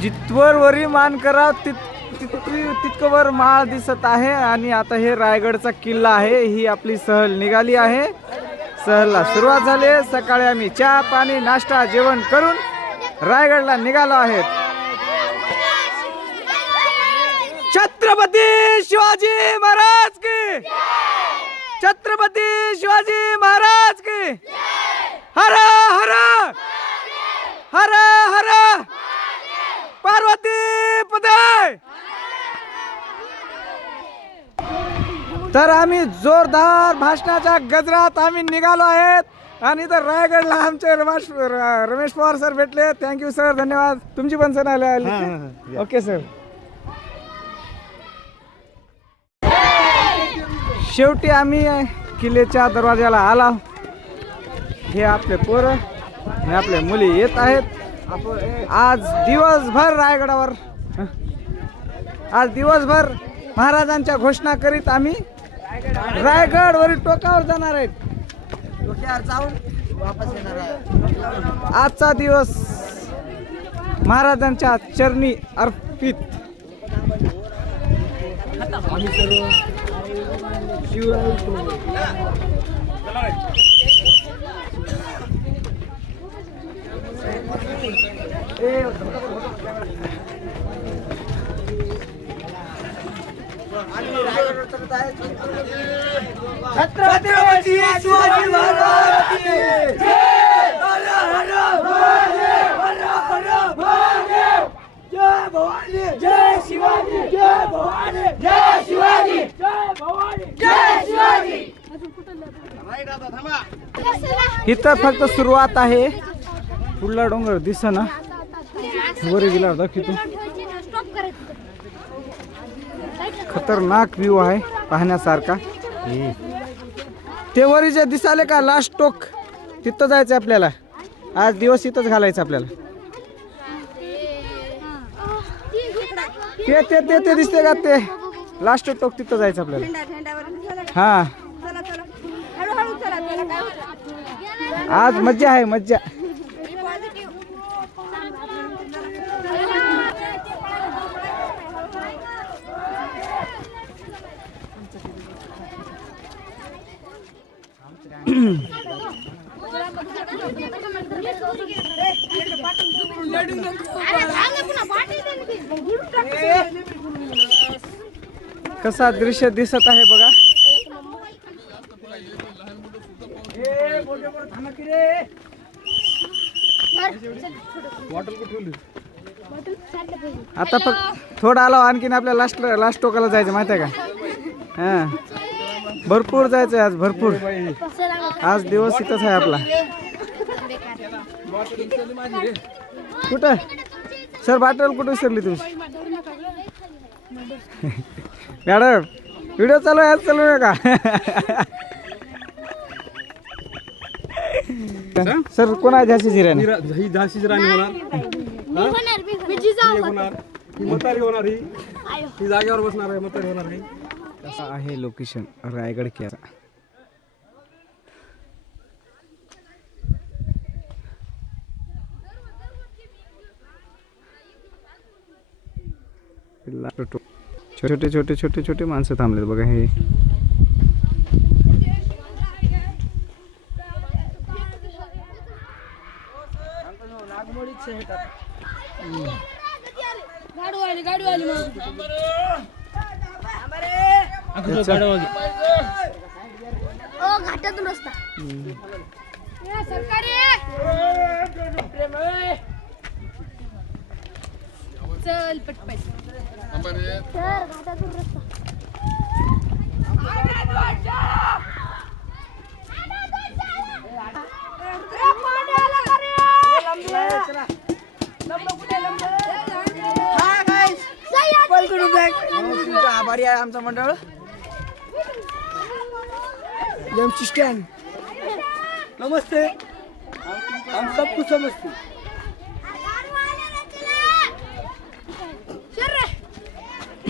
जितवर वरी मान करा तित तितकी तितकं वर माळ दिसत आहे. आणि आता हे रायगडचा किल्ला आहे. ही आपली सहल निघाली आहे. सहलला सुरुवात झाली आहे. सकाळी आम्ही चहा पाणी नाश्ता जेवण करून रायगडला निघालो आहेत छत्रपती शिवाजी महाराज की! छत्रपती शिवाजी महाराज की! हर हर पदय तर आम्ही जोरदार भाषणाच्या गजरात आम्ही निघालो आहेत. आणि तर रायगडला आमचे रमेश रमेश पवार सर भेटले. थँक्यू सर धन्यवाद. तुमची पण सर आले आली ओके सर शेवटी आम्ही किल्ल्याच्या दरवाजाला आला. हे आपले पोरं आणि आपले मुली येत आहेत. आज दिवसभर रायगडावर? आज दिवसभर महाराजांच्या घोषणा करीत आम्ही रायगडवरील टोकावर जाणार आहेत. आजचा दिवस महाराजांच्या चरणी अर्पित. छत्रपती शिवाजी महाराज जय! भवानी जय शिवाजी! जय भवानी! जय शिवाजी! जय भवानी! जय शिवाजी! इथं फक्त सुरुवात आहे. पुढला डोंगर दिसना. वर गेला दाखवतो खतरनाक व्ह्यू आहे पाहण्यासारखा. ते वरी जे दिसाले का लास्ट टोक तिथं जायचं आपल्याला. आज दिवस इथंच घालायचं आपल्याला. ते ते ते ते दिसते का ते? लास्ट टोक तिथं जायचं आपल्याला. हा. आज मज्जा आहे मज्जा. कसा दृश्य दिसत आहे बघा. आता फक्त थोडं आलो आणखीन आपल्या लास्ट लास्ट टोकाला जायचं माहिती आहे का? हा. भरपूर जायचं आज भरपूर. आज दिवस इथंच आहे आपला. कुठं? सर बाटल कुठं विसरली तुमची मॅडम व्हिडिओ चालू आहे आज चालू नका सर कोण आहे झाशीची राणी? ही झाशीची राणी होणार. होणार म्हातारी होणार ही. जागेवर बसणार आहे म्हातारी होणार आहे. असं आहे लोकेशन रायगड किल्ला छोटे. छोटे छोटे छोटे माणसं थांबलेत बघा हे. गाडी आली गाडी आली ओ घाटातून रस्ता ए, सरकारी चल पटपट. रस्ता आभारी आहे आमचं मंडळ एमसी स्टँड नमस्ते. हम सबको समजते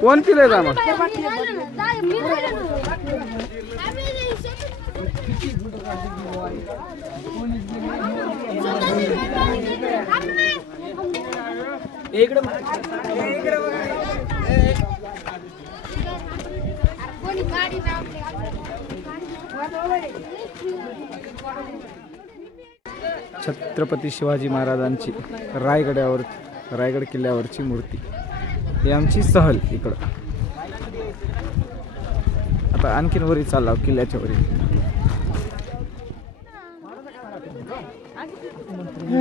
कोण पिले जा मग कोणी गाडी छत्रपती शिवाजी महाराजांची रायगडावर रायगड किल्ल्यावरची मूर्ती. ही आमची सहल इकडं. आता आणखीन वरी चालला किल्ल्याच्या वरी.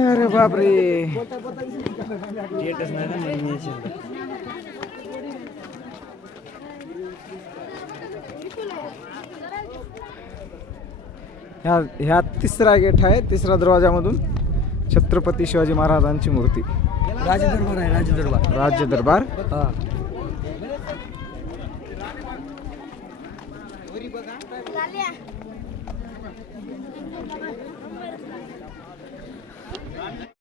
अरे बापरे. ह्या ह्या तिसरा गेट आहे तिसरा दरवाजामधून छत्रपती शिवाजी महाराजांची मूर्ती. राजदरबार आहे राजदरबार. राज्य दरबार हा.